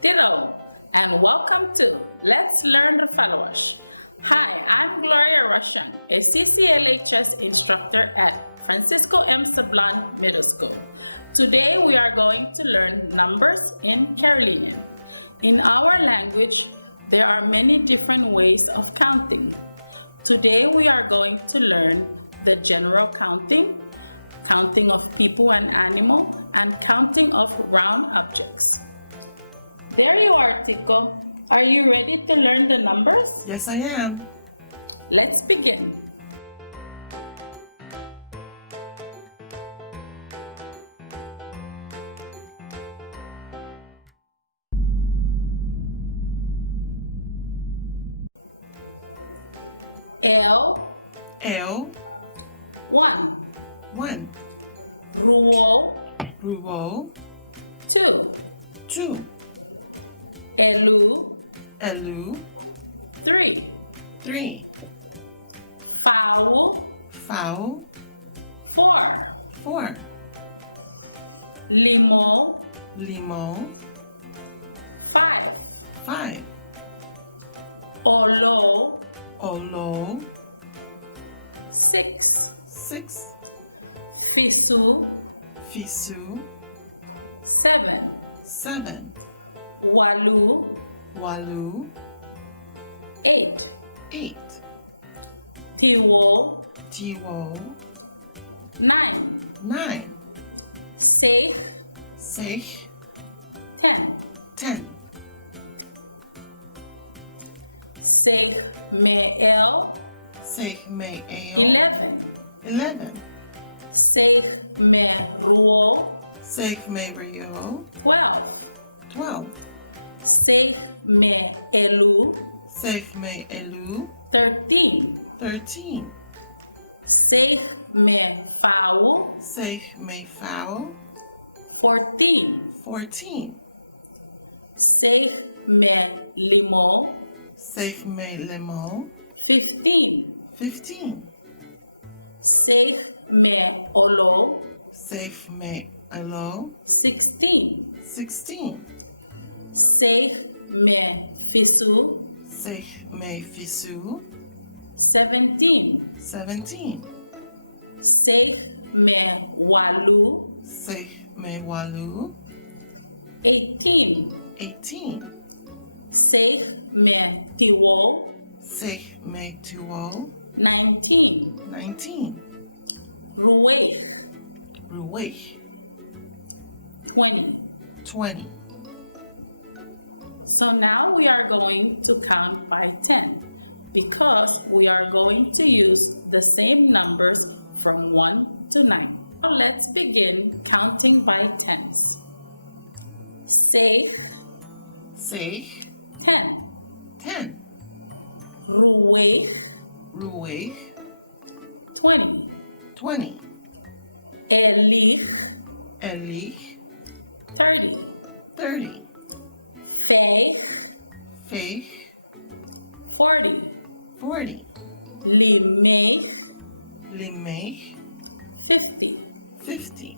Tirow, and welcome to Let's Learn Refaluwasch. Hi, I'm Gloria Rasiang, a CCLHS instructor at Francisco M. Sablan Middle School. Today we are going to learn numbers in Carolinian. In our language, there are many different ways of counting. Today we are going to learn the general counting, counting of people and animal, and counting of round objects. There you are, Tiko. Are you ready to learn the numbers? Yes, I am. Let's begin. L, 1. 1. Ruo, Ruo, 2. 2. Elu, 3. 3. Fowl, 4. 4. Limo, 5. 5. Olo, 6. 6. Fisu, 7. 7. Walu, 8. 8. Tiwo, 9. 9. Seich, 10. 10. Seich meel, 11. 11. Seich meruo, Rio, 12. 12. Seich meelu, Elu, 13. 13. Seich mefau, Fowl, 14. 14. Seich melimo, Limo, 15. 15. Seich meolo, Alo, 16. 16. Seich mefisu, Fisu, 17. 17. Seich mewalu, Walu, 18. 18. Seich metiwo, Tuo, 19. 19. Ruweich, Ruwei, 20. 20. So now we are going to count by 10 because we are going to use the same numbers from 1 to 9. Now let's begin counting by tens. Seich, 10. 10. Ruweich, Ruwei, 20. 20. Elich, Eli, 30. 30. Feich, Faith, 40. 40. Limeich, Limei, 50. 50.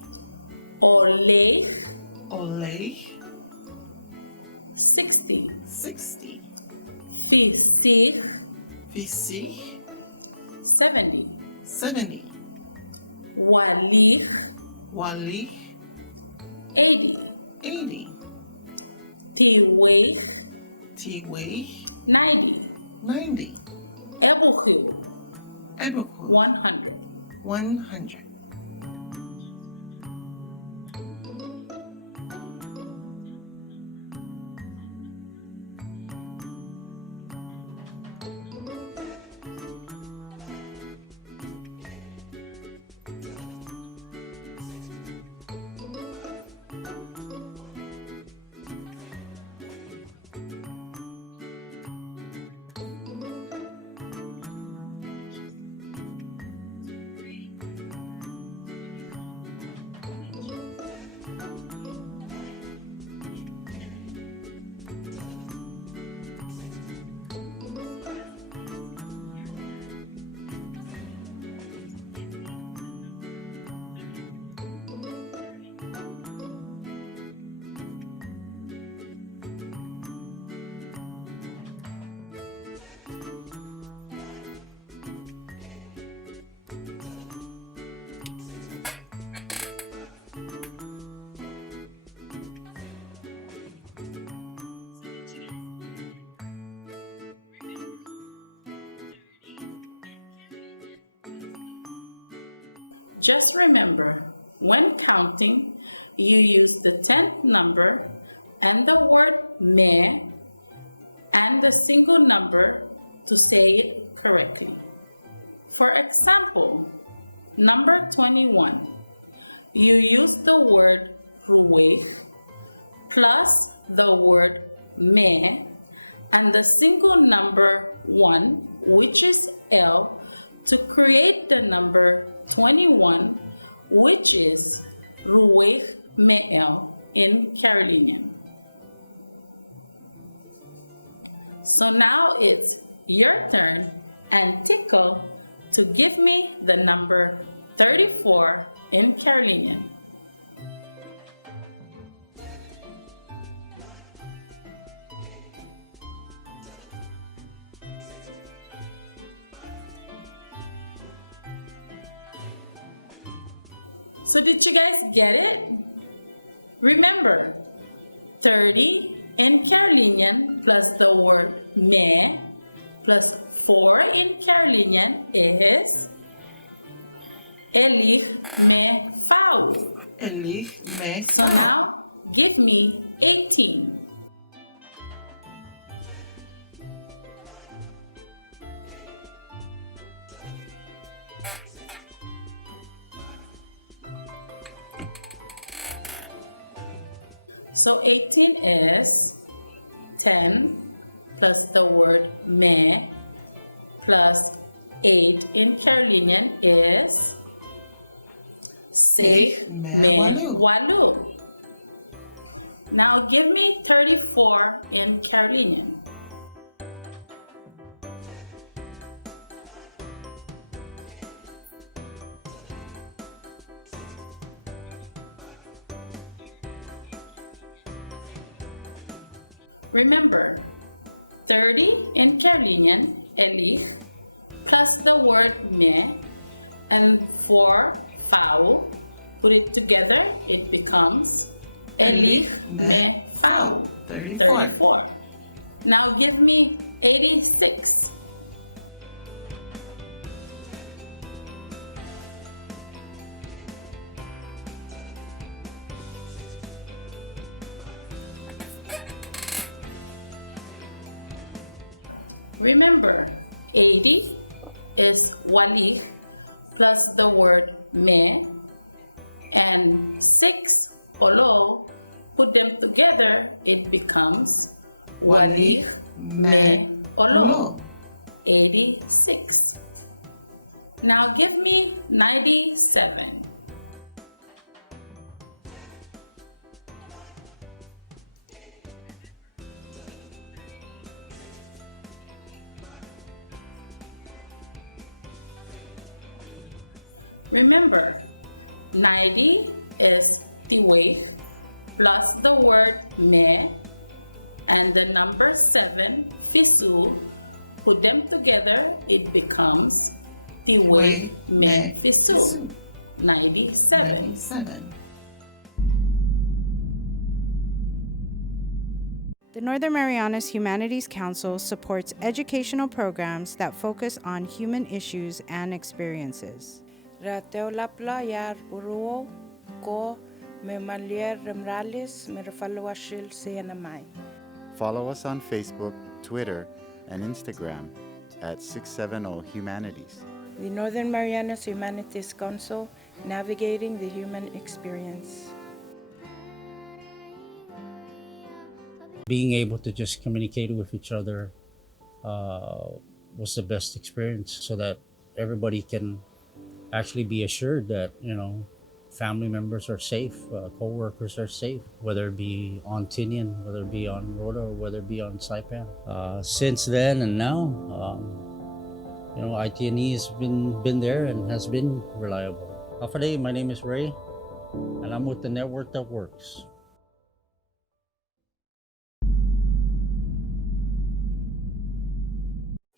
Oleich, Olei, 60. 60. Fisich, Visich, 70. 70. Walich, Wali, 80. 80. Tiweich, Tiwei, 90. 90. Ebuchu, Ebuku, 100. 100. Just remember, when counting, you use the 10th number and the word me and the single number to say it correctly. For example, number 21, you use the word ruwech plus the word me and the single number 1, which is L, to create the number 21, which is ruwech me'el in Carolinian. So now it's your turn and Tiko to give me the number 34 in Carolinian. So did you guys get it? Remember, 30 in Carolinian plus the word me plus 4 in Carolinian is elich me fau. Elich me. So now give me 18. So 18 is 10 plus the word me plus 8 in Carolinian is Seich me walu. Now give me 34 in Carolinian. Remember, 30 in Carolinian, elich, plus the word me, and 4 fau. Put it together, it becomes elich me fau. 34. Now give me 86. Remember, 80 is walich plus the word me, and 6 olo, put them together, it becomes walich me olo. 86. Now give me 97. Remember, 90 is tiwech plus the word me and the number 7 fisu. Put them together, it becomes tiwech me fisu. 97. The Northern Marianas Humanities Council supports educational programs that focus on human issues and experiences. Rateolapla yar uruo ko me malier remralis me refalúwasch sienamai. Follow us on Facebook, Twitter, and Instagram at 670 Humanities. The Northern Marianas Humanities Council, navigating the human experience. Being able to just communicate with each other was the best experience, so that everybody can actually be assured that, family members are safe, co-workers are safe, whether it be on Tinian, whether it be on Rhoda, or whether it be on Saipan. Since then and now, ITNE has been there and has been reliable. Kafade, my name is Ray, and I'm with the network that works.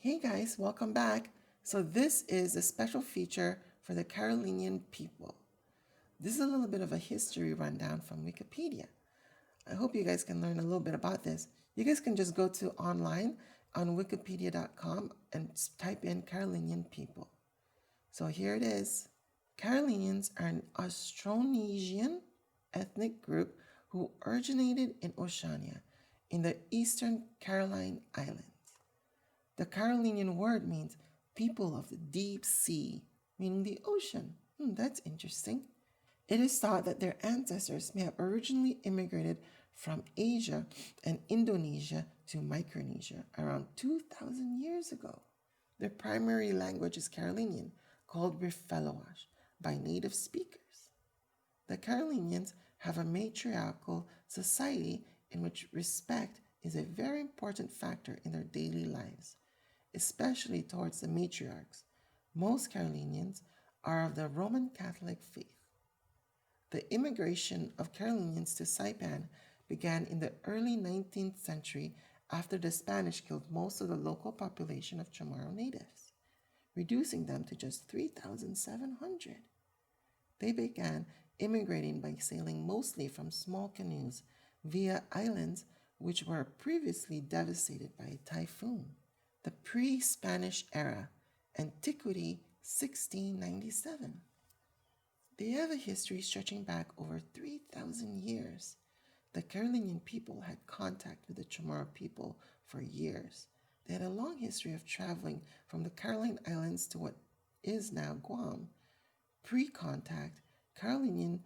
Hey guys, welcome back. So this is a special feature for the Carolinian people. This is a little bit of a history rundown from Wikipedia. I hope you guys can learn a little bit about this. You guys can just go to online on wikipedia.com and type in Carolinian people. So here it is. Carolinians are an Austronesian ethnic group who originated in Oceania in the eastern Caroline Islands. The Carolinian word means people of the deep sea, meaning the ocean. That's interesting. It is thought that their ancestors may have originally immigrated from Asia and Indonesia to Micronesia around 2,000 years ago. Their primary language is Carolinian, called Refaluwasch, by native speakers. The Carolinians have a matriarchal society in which respect is a very important factor in their daily lives, especially towards the matriarchs. Most Carolinians are of the Roman Catholic faith. The immigration of Carolinians to Saipan began in the early 19th century after the Spanish killed most of the local population of Chamorro natives, reducing them to just 3,700. They began immigrating by sailing mostly from small canoes via islands which were previously devastated by a typhoon. The pre-Spanish era, Antiquity 1697. They have a history stretching back over 3,000 years. The Carolinian people had contact with the Chamorro people for years. They had a long history of traveling from the Caroline Islands to what is now Guam. Pre-contact, Carolinian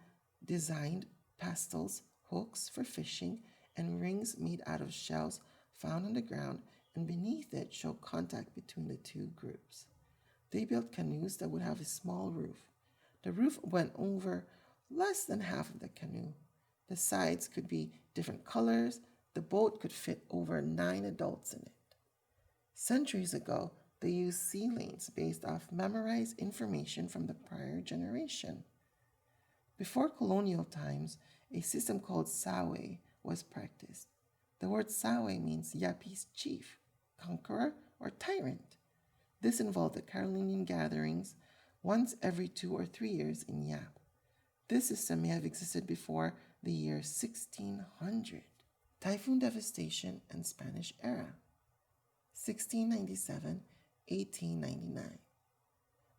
designed pastels, hooks for fishing, and rings made out of shells found on the ground, and beneath it show contact between the two groups. They built canoes that would have a small roof. The roof went over less than half of the canoe. The sides could be different colors. The boat could fit over 9 adults in it. Centuries ago, they used sea lanes based off memorized information from the prior generation. Before colonial times, a system called Sawe was practiced. The word Sawe means Yapi's chief, conqueror, or tyrant. This involved the Carolinian gatherings once every 2 or 3 years in Yap. This system may have existed before the year 1600. Typhoon devastation and Spanish era, 1697, 1899.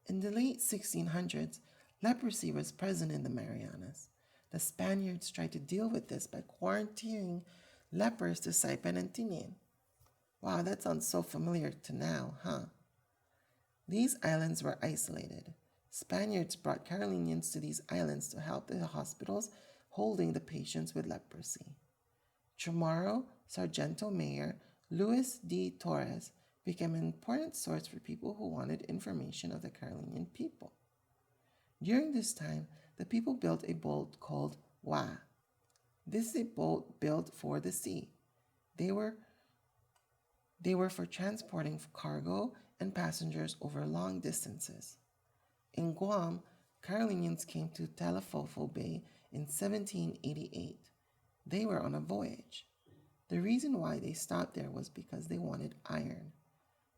In the late 1600s, leprosy was present in the Marianas. The Spaniards tried to deal with this by quarantining lepers to Saipan and Tinian. Wow, that sounds so familiar to now, huh? These islands were isolated. Spaniards brought Carolinians to these islands to help the hospitals holding the patients with leprosy. Chamorro Sargento Mayor Luis D. Torres became an important source for people who wanted information of the Carolinian people. During this time, the people built a boat called Wa. This is a boat built for the sea. They were for transporting cargo and passengers over long distances. In Guam, Carolinians came to Talafofo Bay in 1788. They were on a voyage. The reason why they stopped there was because they wanted iron.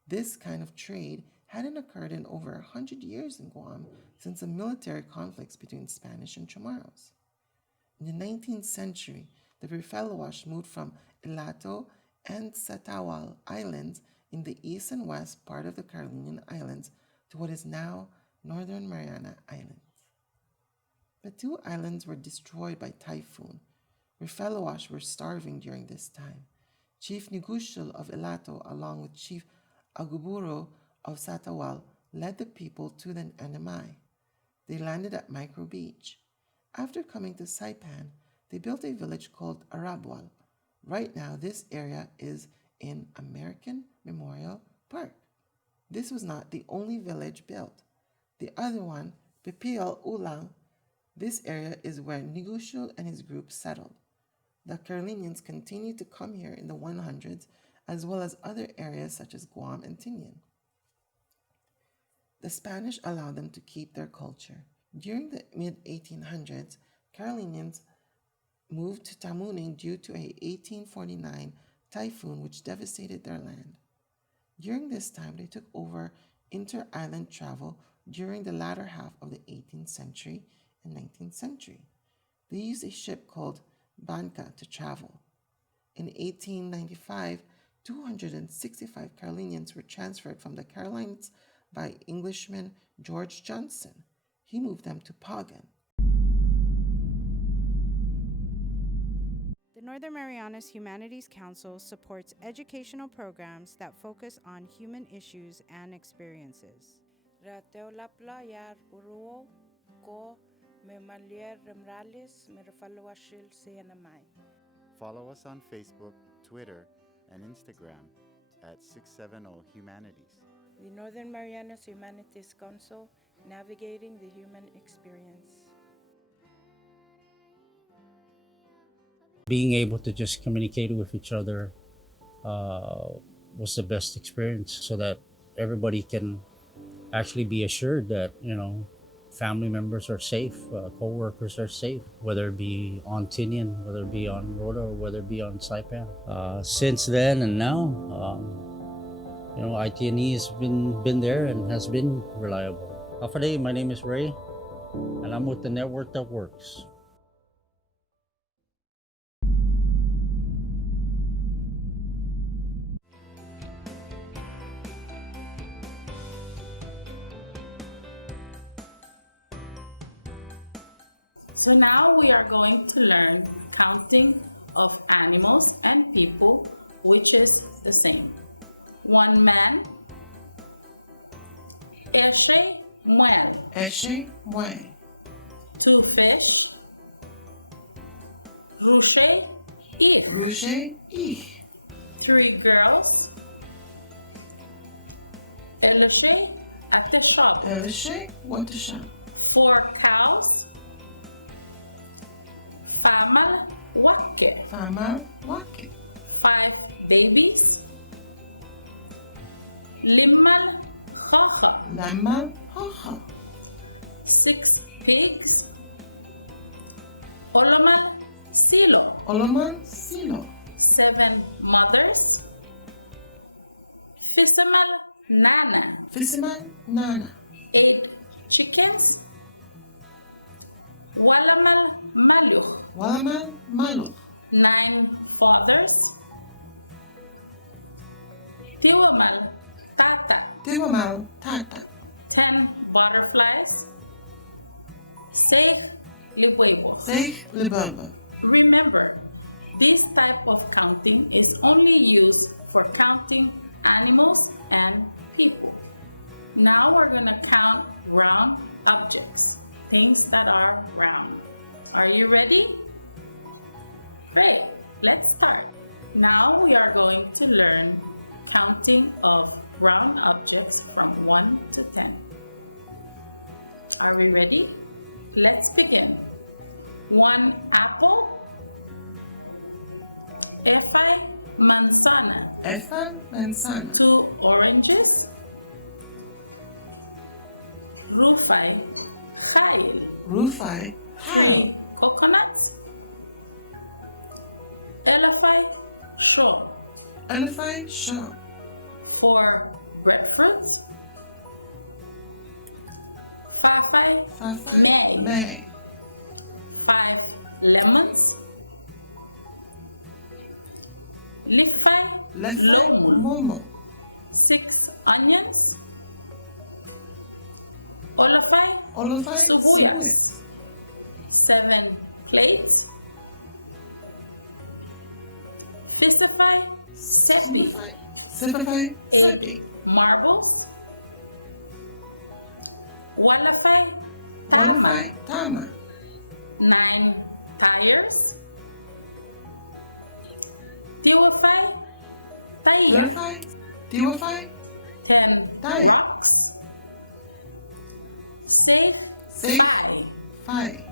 This kind of trade hadn't occurred in over 100 years in Guam since the military conflicts between Spanish and Chamorros. In the 19th century, the Refalúwasch moved from Elato and Satawal Islands in the east and west part of the Carolinian Islands to what is now Northern Mariana Islands. The 2 islands were destroyed by typhoon. Refalúwasch were starving during this time. Chief Negushul of Elato, along with Chief Aguburo of Satawal, led the people to the Anamai. They landed at Micro Beach. After coming to Saipan, they built a village called Arabwal. Right now, this area is in American Memorial Park. This was not the only village built. The other one, Pipial Ulang, this area is where Negushul and his group settled. The Carolinians continued to come here in the 100s, as well as other areas such as Guam and Tinian. The Spanish allowed them to keep their culture. During the mid-1800s, Carolinians moved to Tamuning due to a 1849 typhoon which devastated their land. During this time, they took over inter-island travel during the latter half of the 18th century and 19th century. They used a ship called Banca to travel. In 1895, 265 Carolinians were transferred from the Carolines by Englishman George Johnson. he moved them to Pagan. The Northern Marianas Humanities Council supports educational programs that focus on human issues and experiences. Rateolapla yar uruo ko me malier remralis me Refaluwasch siyanamay. Follow us on Facebook, Twitter, and Instagram at 670 Humanities. The Northern Marianas Humanities Council, navigating the human experience. Being able to just communicate with each other was the best experience, so that everybody can actually be assured that, family members are safe, co-workers are safe, whether it be on Tinian, whether it be on Rhoda, or whether it be on Saipan. Since then and now, ITNE has been there and has been reliable. Kafade, my name is Ray, and I'm with the network that works. So now we are going to learn counting of animals and people, which is the same. One man, eshe muel. Eshe mwe. Two fish, ruche ich. Ruche ich. Three girls, elishe ateshab. Elishe watasha. Four cows, famal wake. Fama wake. Five babies, limal chacha. Lama haha. Six pigs, olomal silo. Oloman silo. Seven mothers, fisamal nana. Fisiman nana. 8 chickens, walamal maluch. Walaman maluch. 9 fathers, tiwamal tata. Tiwamal tata. 10 butterflies, seich libwebo. Seich libaba. Remember, this type of counting is only used for counting animals and people. Now we're going to count round objects, things that are round. Are you ready? Great, let's start. Now we are going to learn counting of round objects from 1 to 10. Are we ready? Let's begin. 1 apple, efai manzana. Efa manzana. 2 oranges, rufai chail. Rufai. 3 coconuts, elefai sho. Elefai shaw. 4 breadfruits, fafai Fafa. may. May. 5 lemons, lifai Lefai lomul. momo. 6 onions, olafai Olofai subuyas. 7 plates, fisifai sepi. Sifafai. 8 marbles, walafai tama. Tama. 9 tires, tiwafai taya. Tiwafai. Tiwafai. 10 Taya. rocks, safe Safe. fai. Fai.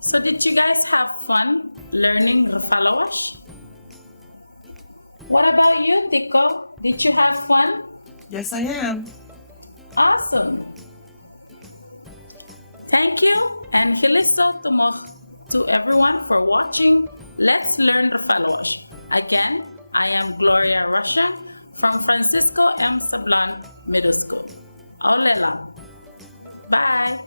So did you guys have fun learning Refalúwasch? What about you, Tiko? Did you have fun? Yes, I am. Awesome. Thank you and hiliso to everyone for watching Let's Learn Refalúwasch. Again, I am Gloria Rasiang from Francisco M. Sablan Middle School. Aulela. Bye.